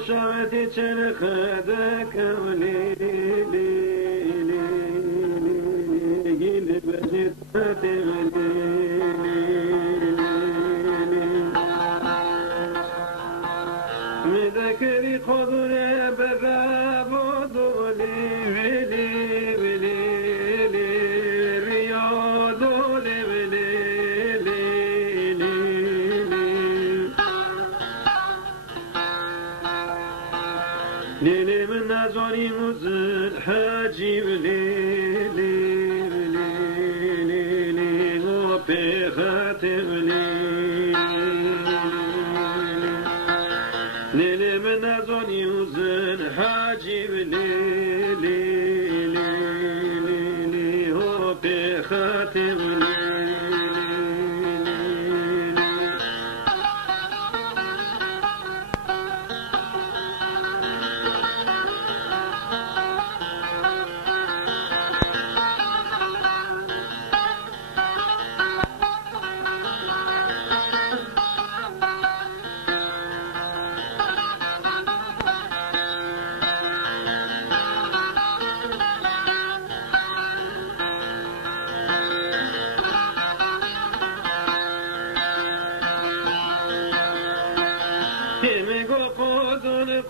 مشاوتي چرخدك وليلي قلب جثتي مذكري خضر بباب ودولي ولي رياض ليلي من نزاري مزل حاجي وليلي وبيخاتي ليلي من نزاري مزل حاجي وليلي وبيخاتي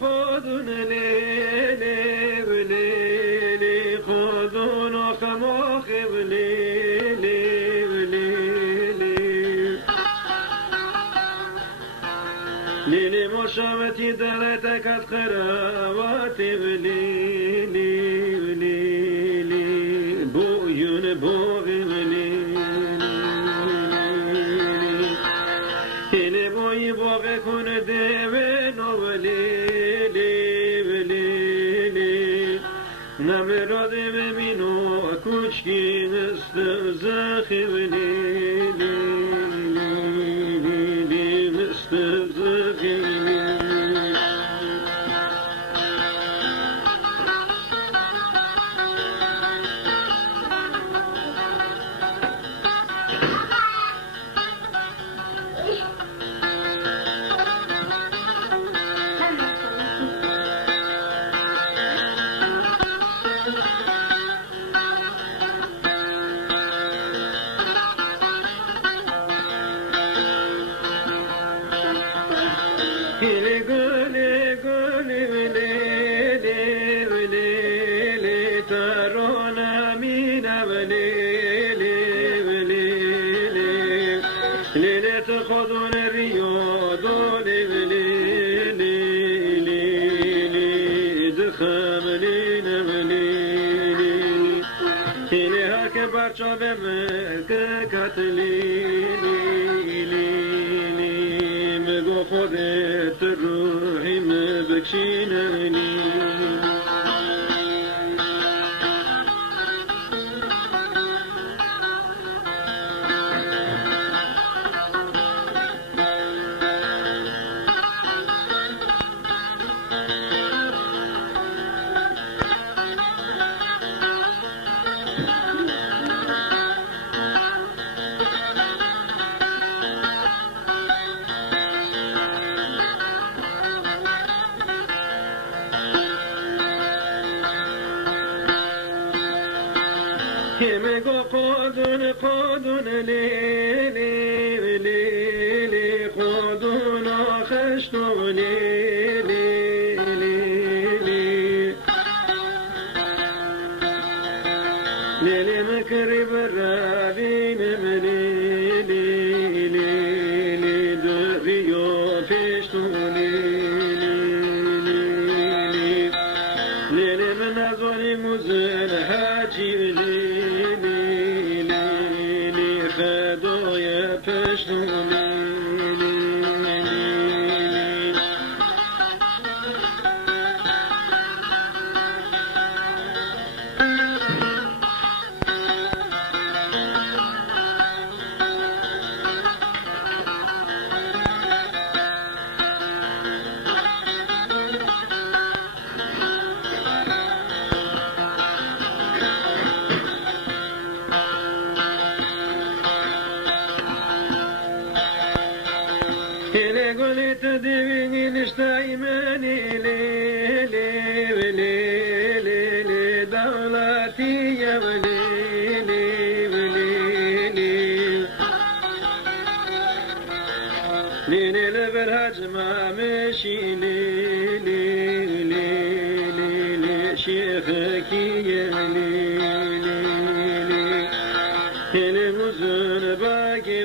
خودون ليلي وليلي خودون وخموخ وليلي ليلي مشاوتي دلتك خراواتي وليلي بويون بوغي وليلي بوي بوغي كون ديوين وليلي نمراد ببینو کوچکی مستزخی وليلي مستزخی خذون الرياض لبليلي دخملين بليلي هيني هاك برشا بمك كتليلي مقو خذت الروحي مبكشينني خودون ليلي خودون خشتو ليلي مكري برابين مليلي دريو فيشتو ليلي من أزولي مزل حاجي شيخك يلي هل مزن باقي